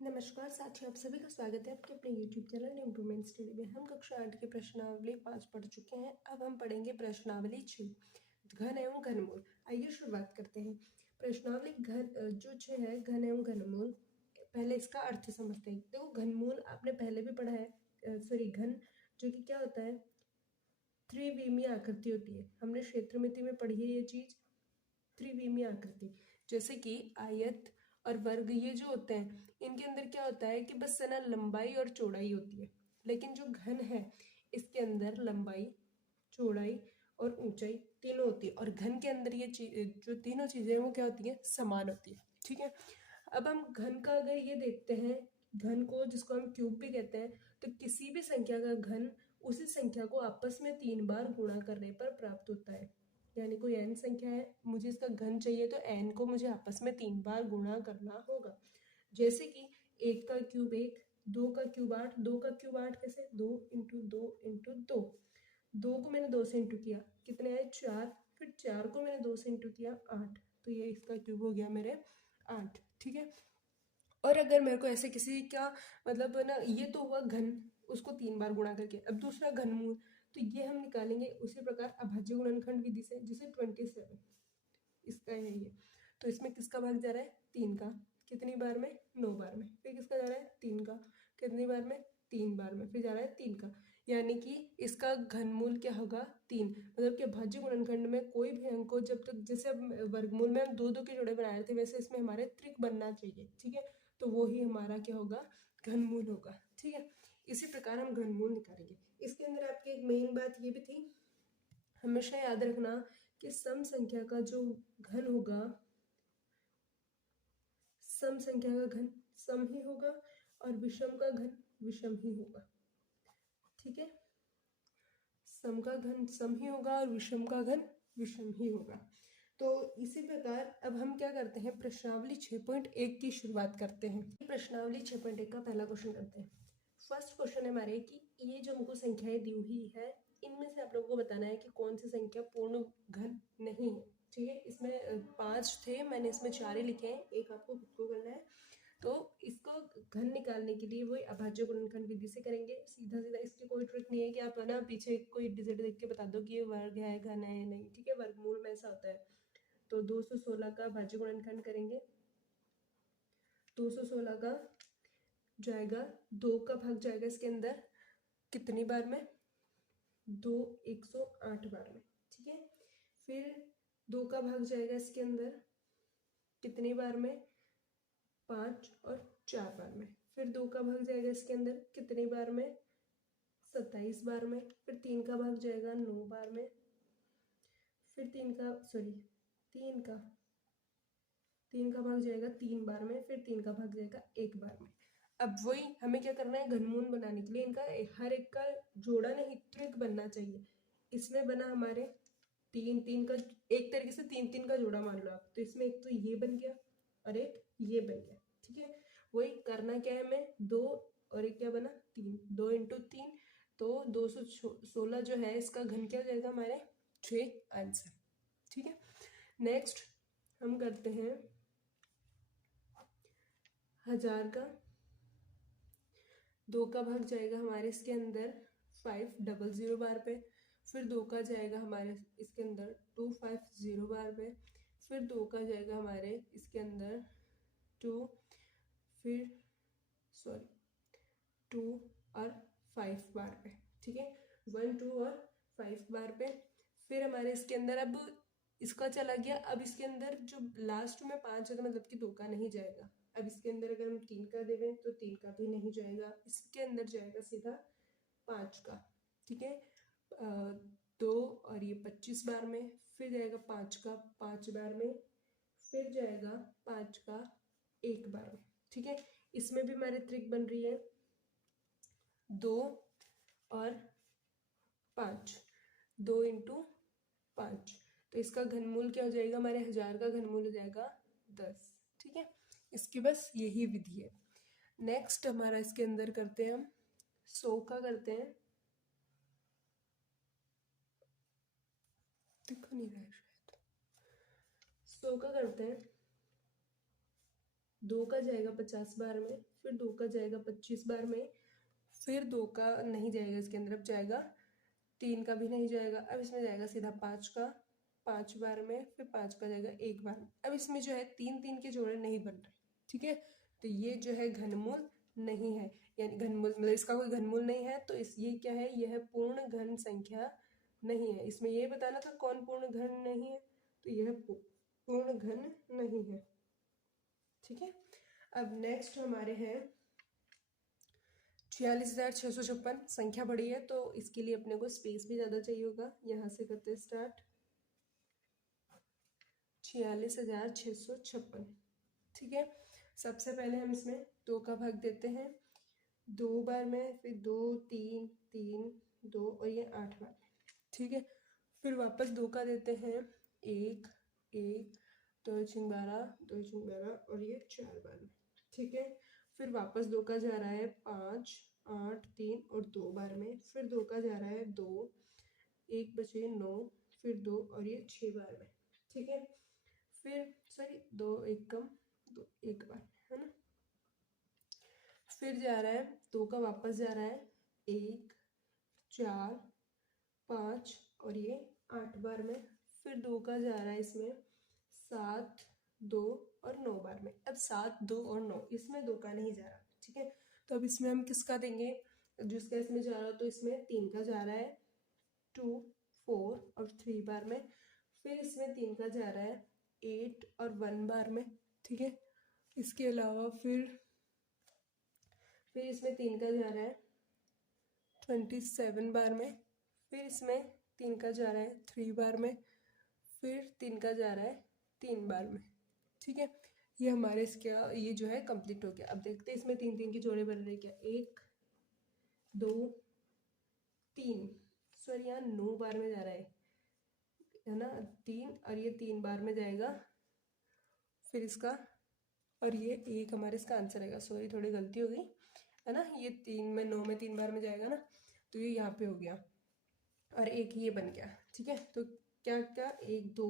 नमस्कार साथियों, आप सभी का स्वागत है आपके अपने YouTube चैनल इम्प्रूवमेंट स्टडी में। हम कक्षा 8 की प्रश्नावली 5 पढ़ चुके हैं। अब हम पढ़ेंगे प्रश्नावली 6 घन एवं घनमूल। आइए शुरुआत करते हैं। प्रश्नावली जो 6 है घन एवं घनमूल। पहले इसका अर्थ समझते हैं। देखो, घनमूल आपने पहले भी पढ़ा है, घन जो कि क्या होता है, त्रिविमीय आकृति होती है। हमने क्षेत्रमिति में पढ़ी है ये चीज, त्रिविमीय आकृति। जैसे कि आयत और वर्ग ये जो होते हैं, इनके अंदर क्या होता है कि बस है ना, लंबाई और चौड़ाई होती है। लेकिन जो घन है इसके अंदर लंबाई, चौड़ाई और ऊंचाई तीनों होती है। और घन के अंदर ये जो तीनों चीजें वो क्या होती है, समान होती है। ठीक है। अब हम घन का अगर ये देखते हैं, घन को जिसको हम क्यूब भी कहते हैं, तो किसी भी संख्या का घन उसी संख्या को आपस में 3 बार गुणा करने पर प्राप्त होता है। यानी कोई n संख्या है, मुझे इसका घन चाहिए तो n को मुझे आपस में 3 बार गुणा करना होगा। जैसे कि 1 का क्यूब 1, 2 का क्यूब 8, 2 का क्यूब 8 कैसे, 2 इंटू 2 इंटू 2। 2 को मैंने 2 से इंटू किया, कितने आए 4। फिर 4 को मैंने 2 से इंटू किया 8, तो ये इसका क्यूब हो गया मेरे 8। ठीक है। और अगर मेरे को ऐसे किसी का मतलब ना, ये तो हुआ घन, उसको 3 बार गुणा करके। अब दूसरा घनमूल, तो ये हम निकालेंगे उसी प्रकार अभाज्य गुणनखंड विधि से, जिसे 27 इसका है ये। तो इसमें किसका भाग जा रहा है, 3 का। कितनी बार में, 9 बार में। फिर किसका जा रहा है, 3 का। कितनी बार में, 3 बार में। फिर जा रहा है 3 का। यानी कि इसका घनमूल क्या होगा, 3। मतलब कि अभाज्य गुणनखंड में कोई भी अंक को, जब तक जैसे अब वर्गमूल में हम 2 2 के जोड़े बना रहे थे, वैसे इसमें हमारे त्रिक बनना चाहिए। ठीक है। तो वो ही हमारा क्या होगा, घनमूल होगा। ठीक है। इसी प्रकार हम घनमूल निकालेंगे। इसके अंदर आपकी एक मेन बात ये भी थी, हमेशा याद रखना कि सम संख्या का जो घन होगा, सम संख्या का घन सम ही होगा और विषम का घन विषम ही होगा। ठीक है। सम का घन सम ही होगा और विषम का घन विषम ही होगा। तो इसी प्रकार अब हम क्या करते हैं, प्रश्नावली 6.1 की शुरुआत करते हैं। प्रश्नावली 6.1 का पहला क्वेश्चन करते हैं। फर्स्ट क्वेश्चन है हमारे कि ये जो हमको संख्याएं दी हुई है, इनमें से आप लोगों को बताना है कि कौन सी संख्या पूर्ण घन नहीं है। ठीक है। इसमें 5 थे, मैंने इसमें 4 ही लिखे हैं, एक आपको खुद को करना है। तो इसको घन निकालने के लिए वही अभाज्य गुणनखंड विधि से करेंगे, सीधा सीधा। इसकी कोई ट्रिक नहीं है कि आप है ना पीछे कोई डिजिट देख के बता दो कि ये वर्ग है, घन है या नहीं। ठीक है। वर्गमूल में ऐसा होता है। तो 216 का अभाज्य गुणनखंड करेंगे। 216 का जाएगा, 2 का भाग जाएगा इसके अंदर कितनी बार में, 2 108 बार में। ठीक है। फिर 2 का भाग जाएगा इसके अंदर कितनी बार में, 5 और 4 बार में। फिर 2 का भाग जाएगा इसके अंदर कितनी बार में, 27 बार में। फिर 3 का भाग जाएगा 9 बार में। फिर 3 का भाग जाएगा 3 बार में। फिर 3 का भाग जाएगा 1 बार में। अब वही हमें क्या करना है, घनमूल बनाने के लिए इनका हर एक का जोड़ा नहीं, त्रिक बनना चाहिए। इसमें बना हमारे 3 3 का, एक तरीके से 3 3 का जोड़ा मान लो आप। तो इसमें एक तो ये बन गया और एक ये बन गया। ठीक है। वही करना क्या है हमें, 2 और एक क्या बना, 3। 2 इंटू 3, तो 216 जो है इसका घन क्या हो जाएगा हमारे, 6 आंसर। ठीक है। नेक्स्ट हम करते हैं 1000 का। 2 का भाग जाएगा हमारे इसके अंदर 500 बार पे। फिर 2 का जाएगा हमारे इसके अंदर 250 बार पे। फिर 2 का जाएगा हमारे इसके अंदर 2, फिर 2 और 5 बार पे। ठीक है। 1 2 और 5 बार पे। फिर हमारे इसके अंदर अब इसका चला गया। अब इसके अंदर जो लास्ट में 5 है, तो मतलब कि 2 का नहीं जाएगा। अब इसके अंदर अगर हम 3 का देवें तो 3 का भी नहीं जाएगा। इसके अंदर जाएगा सीधा 5 का। ठीक है। 2 और ये 25 बार में। फिर जाएगा 5 का 5 बार में। फिर जाएगा 5 का 1 बार में। ठीक है। इसमें भी हमारी त्रिक बन रही है 2 और 5, 2 इंटू 5। तो इसका घनमूल क्या हो जाएगा, हमारे 1000 का घनमूल हो जाएगा 10। ठीक है। इसकी बस यही विधि है। नेक्स्ट हमारा इसके अंदर करते हैं हम 100 का करते हैं। दिख नहीं रहा है शायद। 100 का करते हैं। 2 का जाएगा 50 बार में, फिर 2 का जाएगा 25 बार में, फिर 2 का नहीं जाएगा इसके अंदर, अब जाएगा 3 का भी नहीं जाएगा, अब इसमें जाएगा सीधा 5 का 5 बार में, फिर 5 का जाएगा 1 बार में। अब इसमें जो है 3 के जोड़े नहीं बन रहे, ठीक है। तो ये जो है घनमूल नहीं है, यानी घनमूल मतलब इसका कोई घनमूल नहीं है, तो इस ये क्या है, यह पूर्ण घन संख्या नहीं है। इसमें ये बताना था कौन पूर्ण घन नहीं है, तो यह पूर्ण घन नहीं है, ठीक है। अब नेक्स्ट हमारे हैं 46,656। संख्या बड़ी है तो इसके लिए अपने को स्पेस भी ज़्यादा चाहिए होगा। यहाँ से करते हैं स्टार्ट। 46,656, ठीक है। सबसे पहले हम इसमें 2 का भाग देते हैं 2 बार में, फिर 2 3 3 2 और ये 8 बार, ठीक है। फिर वापस 2 का देते हैं 1 1 2 6 12 2 6 12 और ये 4 बार में, ठीक है। फिर वापस 2 का जा रहा है 5 8 3 और 2 बार में, फिर 2 का जा रहा है 2 1 बचे 9, फिर 2 और ये 6 बार में, ठीक है। फिर सॉरी 2 1 कम 2 1 बार, है ना। फिर जा रहा है 2 का वापस जा रहा है 1 4 5 और ये 8 बार में, फिर 2 का जा रहा है इसमें 7 2 और 9 बार में। अब 7 2 और 9 इसमें 2 का नहीं जा रहा, ठीक है। तो अब इसमें हम किसका देंगे, जिसका इसमें जा रहा है, तो इसमें 3 का जा रहा है 2 4 और 3 बार में, फिर इसमें 3 का जा रहा है 8 और 1 बार में, ठीक है। इसके अलावा फिर इसमें 3 का जा रहा है 27 बार में, फिर इसमें 3 का जा रहा है 3 बार में, फिर 3 का जा रहा है 3 बार में, ठीक है। ये हमारे इसका ये जो है कंप्लीट हो गया। अब देखते हैं इसमें 3 3 के जोड़े बन रहे क्या, 1 2 3 सॉरी यहाँ 9 बार में जा रहा है ना, 3 और ये 3 बार में जाएगा, फिर इसका और ये 1 हमारे इसका आंसर आएगा। सॉरी थोड़ी गलती हो गई, है ना। ये 3 में 9 में 3 बार में जाएगा ना, तो ये यहाँ पे हो गया और 1 ये बन गया, ठीक है। तो क्या क्या 1 2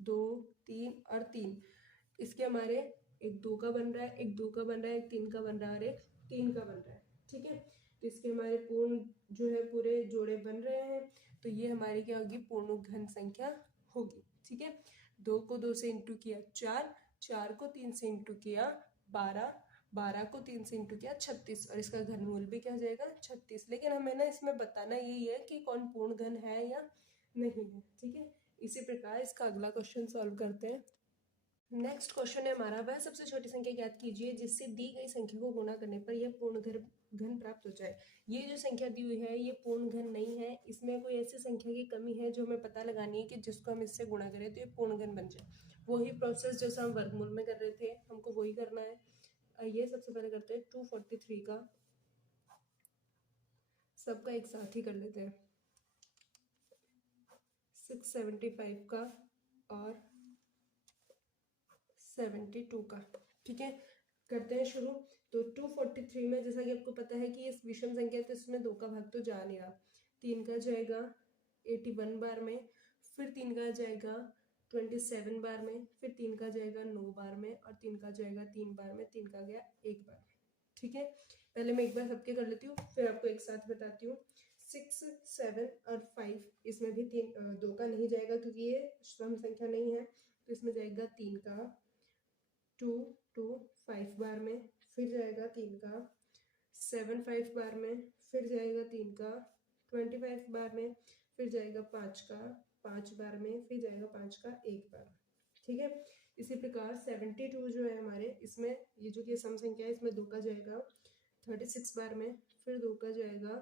2 3 और 3 इसके हमारे 1 2 का बन रहा है, 1 2 का बन रहा है, 1 3 का बन रहा है और 1 3 का बन रहा है, ठीक है। तो इसके हमारे पूर्ण जो है पूरे जोड़े बन रहे हैं, तो ये हमारी क्या होगी, पूर्ण घन संख्या होगी, ठीक है। 2 को 2 से इंटू किया 4 4 को 3 से इंटू किया 12 12 को 3 से इंटू किया 36 और इसका घनमूल भी क्या हो जाएगा 36। लेकिन हमें ना इसमें बताना यही है कि कौन पूर्ण घन है या नहीं है, ठीक है। इसी प्रकार इसका अगला क्वेश्चन सॉल्व करते हैं। नेक्स्ट क्वेश्चन है हमारा, वह सबसे छोटी संख्या ज्ञात कीजिए जिससे दी गई संख्या को गुणा करने पर यह पूर्ण घन प्राप्त हो जाए। ये जो संख्या दी हुई है ये पूर्ण घन नहीं है, इसमें कोई ऐसी संख्या की कमी है जो हमें पता लगानी है कि जिसको हम इससे गुणा करें तो ये पूर्ण घन बन जाए। वही प्रोसेस जैसा हम वर्गमूल में कर रहे थे, हमको वही करना है। ये सबसे पहले करते हैं 243 का, सबका एक साथ ही कर लेते हैं, 675 का और 72 का, ठीक है। करते हैं शुरू। तो 243 में जैसा कि आपको पता है कि ये विषम संख्या है तो इसमें 2 का भाग तो जा नहीं रहा। 3 का जाएगा 81 बार में, फिर 3 का जाएगा 27 बार में, फिर 3 का जाएगा 9 बार में और 3 का जाएगा 3 बार में, 3 का गया 1 बार में, ठीक है। पहले मैं एक बार सबके कर लेती हूँ फिर आपको एक साथ बताती हूँ। 6 7 और 5 इसमें भी 2 का नहीं जाएगा क्योंकि ये सम संख्या नहीं है, तो इसमें जाएगा 3 का 2 2 5 बार में, फिर जाएगा 3 का 7 5 बार में, फिर जाएगा 3 का 25 बार में, फिर जाएगा 5 का 5 बार में, फिर जाएगा 5 का 1 बार, ठीक है। इसी प्रकार 72 जो है हमारे इसमें ये जो कि सम संख्या है इसमें 2 का जाएगा 36 बार में, फिर 2 का जाएगा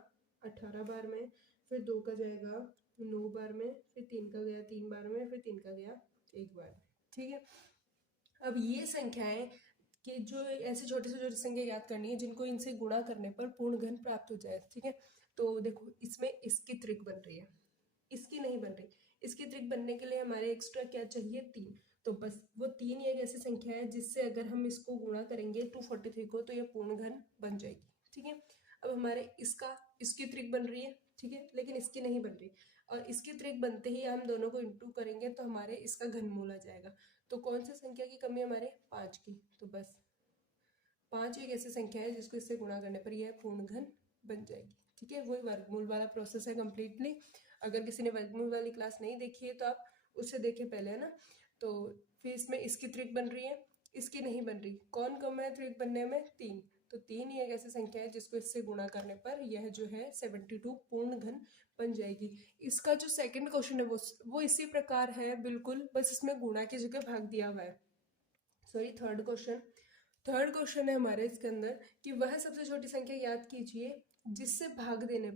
18 बार में, फिर 2 का जाएगा 9 बार में, फिर 3 का गया 3 बार में, फिर 3 का गया 1 बार में, ठीक है। अब ये संख्याएं कि जो ऐसे छोटे से छोटी संख्या याद करनी है जिनको इनसे गुणा करने पर पूर्ण घन प्राप्त हो जाए, ठीक है। तो देखो इसमें इसकी त्रिक बन रही है, इसकी नहीं बन रही। इसकी त्रिक बनने के लिए हमारे एक्स्ट्रा क्या चाहिए 3, तो बस वो 3 एक ऐसी संख्या है जिससे अगर हम इसको गुणा करेंगे 243 को तो ये पूर्ण घन बन जाएगी, ठीक है। अब हमारे इसकी त्रिक बन रही है, ठीक है, लेकिन इसकी नहीं बन रही और इसकी त्रिक बनते ही हम दोनों को इंटू करेंगे तो हमारे इसका घनमूल आ जाएगा। तो कौन सी संख्या की कमी है हमारे 5 की, तो बस 5 एक ऐसी संख्या है जिसको इससे गुणा करने पर यह पूर्ण घन बन जाएगी। ठीक है, वही वर्गमूल वाला प्रोसेस है कम्प्लीटली। अगर किसी ने वर्गमूल वाली क्लास नहीं देखी है तो आप उससे देखें पहले, है ना। तो फिर इसमें इसकी त्रिक बन रही है, इसकी नहीं बन रही। कौन कम है त्रिक बनने में? 3। तो 3 ही एक ऐसी संख्या है जिसको इससे गुणा करने पर यह जो है 72 पूर्ण घन बन जाएगी। इसका जो सेकंड क्वेश्चन है वो इसी प्रकार है बिल्कुल, बस इसमें गुणा की जगह भाग दिया हुआ है। सॉरी, थर्ड क्वेश्चन है हमारे इसके अंदर कि वह सबसे छोटी संख्या याद कीजिए जिससे भाग देने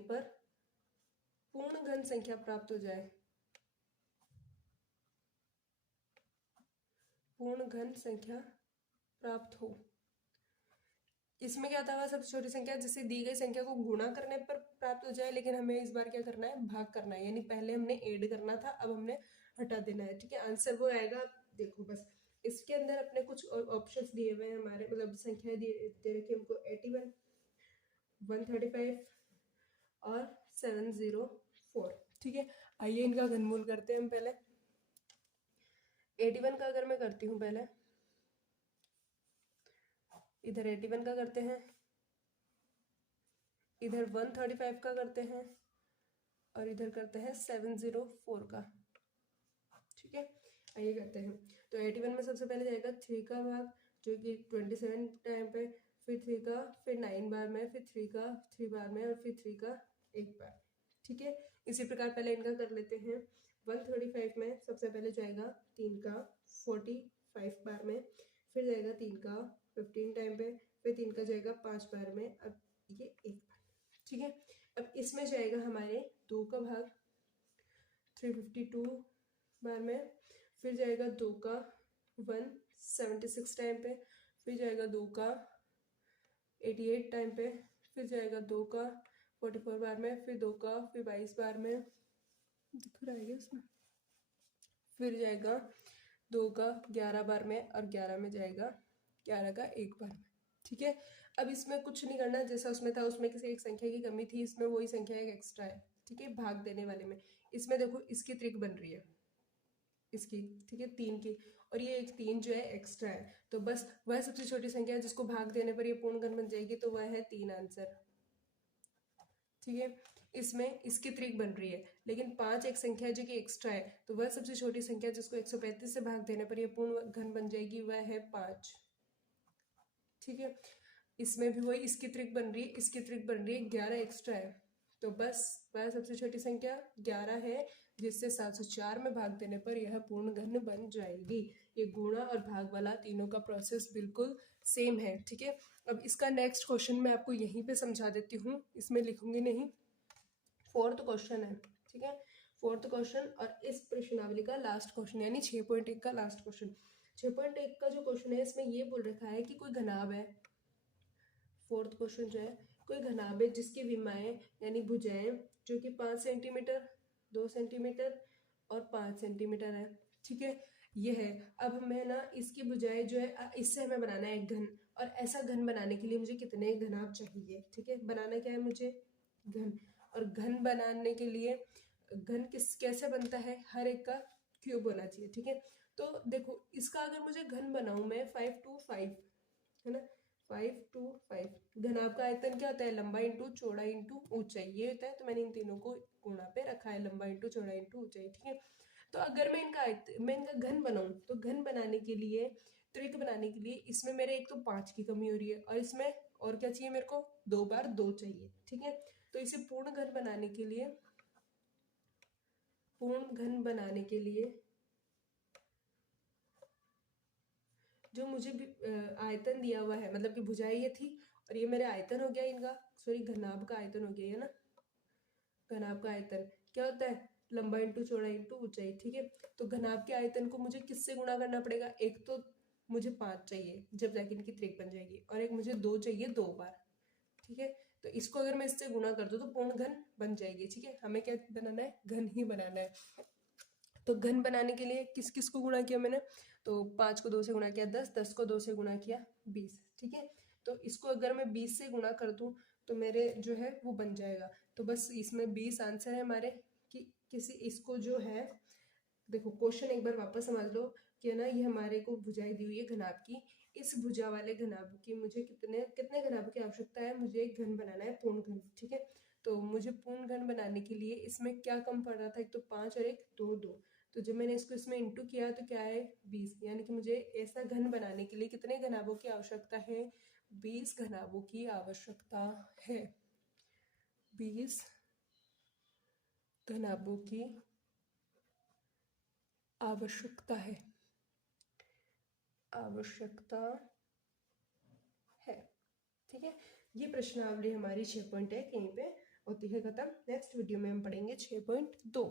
पर पूर्ण घन संख्या प्राप्त हो जाए। पूर्ण घन संख्या प्राप्त हो। इसमें क्या था? वह सबसे छोटी संख्या जिससे दी गई संख्या को गुणा करने पर प्राप्त हो जाए, लेकिन हमें इस बार क्या करना है? भाग करना है। यानी पहले हमने ऐड करना था, अब हमने हटा देना है। ठीक है, आंसर वो आएगा। देखो बस इसके अंदर अपने कुछ ऑप्शंस दिए हुए हैं हमारे, मतलब संख्या दे रखी हमको 81, 135 और 704। ठीक है, आइए इनका घनमूल करते हैं हम पहले। 81 का अगर मैं करती हूँ पहले, इधर 81 का करते हैं, इधर 135 का करते हैं और इधर करते हैं 704 का। ठीक है, आइए करते हैं। तो 81 में सबसे पहले जाएगा 3 का भाग जो कि 27 टाइम पे, फिर 3 का, फिर 9 बार में, फिर 3 का 3 बार में और फिर 3 का 1 बार। ठीक है, इसी प्रकार पहले इनका कर लेते हैं। 135 में सबसे पहले जाएगा 3 का 45 बार में, फिर जाएगा 3 का 15 टाइम पे, फिर 3 का जाएगा 5 बार में, अब ये 1 बार। ठीक है, अब इसमें जाएगा हमारे 2 का भाग 352 बार में, फिर जाएगा 2 का 176 टाइम पे, फिर जाएगा 2 का 88 टाइम पे, फिर जाएगा 2 का 44 बार में, फिर 2 का फिर 22 बार में, दिख रहा है उसमें, फिर जाएगा 2 का 11 बार में और 11 में जाएगा 11 का 1 बार में। ठीक है, अब इसमें कुछ नहीं करना, जैसा उसमें था उसमें किसी एक संख्या की कमी थी, इसमें वही संख्या एक एक्स्ट्रा है। ठीक है, भाग देने वाले में इसमें देखो इसकी त्रिक बन रही है इसकी। ठीक है, 3 की, और ये एक 3 जो है एक्स्ट्रा है। तो बस वह सबसे छोटी संख्या है जिसको भाग देने पर ये पूर्ण घन बन जाएगी, तो वह है 3 आंसर। ठीक है, इसमें इसकी त्रिक बन रही है, लेकिन 5 एक संख्या है जो कि एक्स्ट्रा है, तो वह सबसे छोटी संख्या जिसको 135 से भाग देने पर ये पूर्ण घन बन जाएगी, वह है 5। ठीक है, इसमें भी वही इसकी त्रिक बन रही है, इसकी त्रिक बन रही है, 11 एक्स्ट्रा है, तो बस वह सबसे छोटी संख्या 11 है जिससे 704 में भाग देने पर यह पूर्ण घन बन जाएगी। ये गुणा और भाग वाला तीनों का प्रोसेस बिल्कुल सेम है। ठीक है, अब इसका नेक्स्ट क्वेश्चन मैं आपको यहीं पे समझा देती हूँ, इसमें लिखूंगी नहीं। 4th क्वेश्चन है। ठीक है, 4th क्वेश्चन और इस प्रश्नावली का लास्ट क्वेश्चन, यानी 6.1 का लास्ट क्वेश्चन। 6.1 का जो क्वेश्चन है इसमें ये बोल रखा है कि कोई घनाभ है। 4th क्वेश्चन जो है, कोई घनाभ है जिसकी विमाएं यानी भुजाएं जो कि 5 सेंटीमीटर, 2 सेंटीमीटर और 5 सेंटीमीटर है। ठीक है, ये है। अब हमें ना इसकी भुजाएं जो है इससे हमें बनाना है एक घन, और ऐसा घन बनाने के लिए मुझे कितने घनाभ चाहिए? ठीक है, बनाना क्या है मुझे? घन। और घन बनाने के लिए घन कैसे बनता है? हर एक का क्यूब होना चाहिए। ठीक है, तो देखो इसका अगर मुझे घन बनाऊं मैं 5 to 5, है ना, 5 to 5। घनाभ का आयतन क्या होता है? लंबा इंटू चौड़ा इंटू ऊंचाई, ये होता है। तो मैंने इन तीनों को गुणा पे रखा है, लंबा इंटू चौड़ा इंटू ऊंचाई। ठीक है, तो अगर मैं इनका घन बनाऊं, तो घन बनाने के लिए, त्रिक बनाने के लिए इसमें मेरे एक तो 5 की कमी हो रही है, और इसमें और क्या चाहिए मेरे को? 2 बार 2 चाहिए। ठीक है, तो इसे पूर्ण घन बनाने के लिए, जो मुझे आयतन दिया हुआ है, मतलब कि भुजाएं ये थी और ये मेरे आयतन हो गया इनका, सॉरी घनाभ का आयतन हो गया, है ना। घनाभ का आयतन क्या होता है? लंबा इंटू चौड़ा इंटू ऊंचाई। ठीक है, तो घनाभ के आयतन को मुझे किससे गुणा करना पड़ेगा? एक तो मुझे 5 चाहिए जब जाके इनकी त्रिक बन जाएगी, और एक मुझे 2 चाहिए 2 बार। ठीक है, तो इसको अगर मैं इससे गुणा कर दूं तो पूर्ण घन बन जाएगी। ठीक है, हमें क्या बनाना है? घन ही बनाना है। तो घन बनाने के लिए किस किस को गुणा किया मैंने? तो 5 को 2 से गुणा किया 10, 10 को 2 से गुणा किया 20। ठीक है, तो इसको अगर मैं 20 से गुणा कर दूं तो मेरे जो है वो बन जाएगा। तो बस इसमें 20 आंसर है हमारे। कि किसी इसको जो है, देखो क्वेश्चन एक बार वापस समझ लो। कि ना ये हमारे को भुजाएं दी हुई है घनाभ की, इस भुजा वाले घनाभ की मुझे कितने कितने घनाभ की आवश्यकता है, मुझे एक घन बनाना है, पूर्ण घन। ठीक है, तो मुझे पूर्ण घन बनाने के लिए इसमें क्या कम पड़ रहा था, एक तो 5 और एक 2 2, तो जब मैंने इसको इसमें इंटू किया तो क्या है 20, यानी कि मुझे ऐसा घन बनाने के लिए कितने घनाभों की आवश्यकता है, 20 घनाभों की आवश्यकता है। 20 घनाभों की आवश्यकता है, आवश्यकता है। ठीक है, ये प्रश्नावली हमारी 6 पॉइंट है, कहीं पे होती है खत्म। नेक्स्ट वीडियो में हम पढ़ेंगे 6.2।